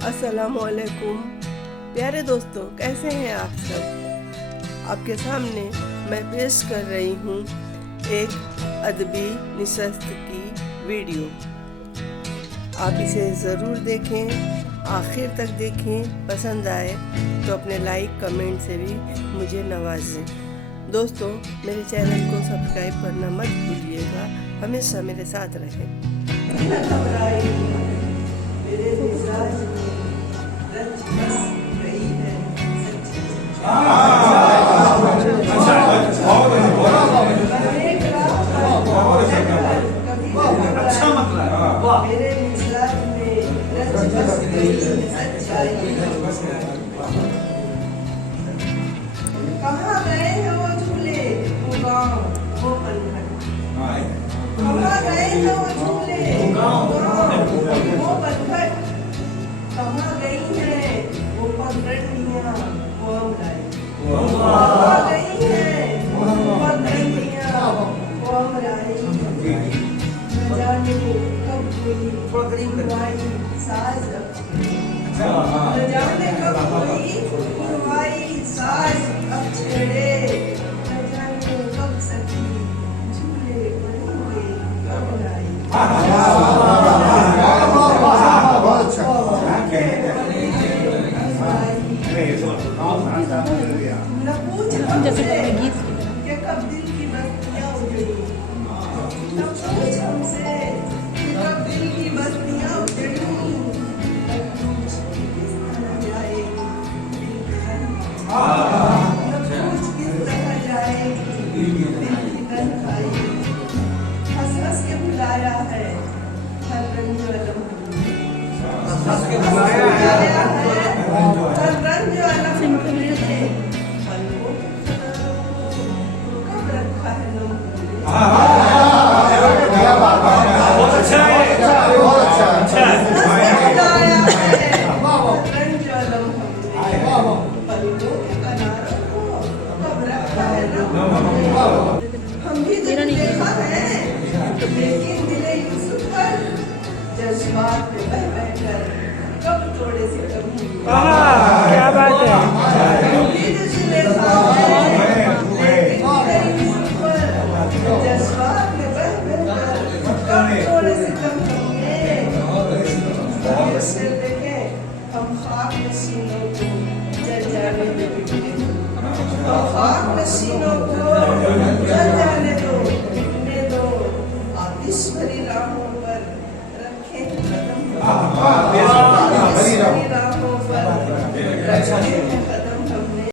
अस्सलामुअलैकुम प्यारे दोस्तों, कैसे हैं आप सब। आपके सामने मैं पेश कर रही हूँ एक अदबी नशस्त की वीडियो। आप इसे ज़रूर देखें, आखिर तक देखें। पसंद आए तो अपने लाइक कमेंट से भी मुझे नवाजें। दोस्तों, मेरे चैनल को सब्सक्राइब करना मत भूलिएगा, हमेशा मेरे साथ रहें। कहाँ गए हैं वो झूले, वो गाँव, वो पलघट। कहाँ गए हैं वो झूले, वो गाँव, वो पलघट। कहाँ गई हैं वो पगडंडियाँ, वो अमराई। कहाँ गई हैं वो पगडंडियाँ, वो अमराई। न जाने कब हुई पुरवाई साज अक्षरे। न जाने कब हुई पुरवाई साज अक्षरे। न जाने कब सकी झूले पड़ेंगे अमराई। न पूछ हमसे कि कब दिल की बस्तियाँ उजड़ी। न पूछ हमसे कि कब दिल की बस्तियाँ उजड़ी। न पूछ किस तरह जाएगी दिल खाई। न पूछ किस तरह जाएगी दिल की तन्हाई। हंस हंस के बुलाया है हर रंज अलम। हंस के बुलाया है हर रंज अलम। कब रखा है नम। बहुत अच्छा है, बहुत अच्छा है। रंज अलम पलकों के किनारों को कब रखा है नम। हम भी तो देखा है, लेकिन दिले यूसुफ पर जज्बात में बह बह कर कब तोड़े से कभी। क्या बात है। हम भी तो देखा है, लेकिन दिले यूसुफ पर जज्बात में बह बह कर कब तोड़े से कभी। देखें हम खाक नशीनों को जल जाने दो। हम खाक नशीनों को जल जाने दो, बिकने दो। आतिश भरी राहों पर रखें कदम। आतिश भरी राहों पर रखें कदम।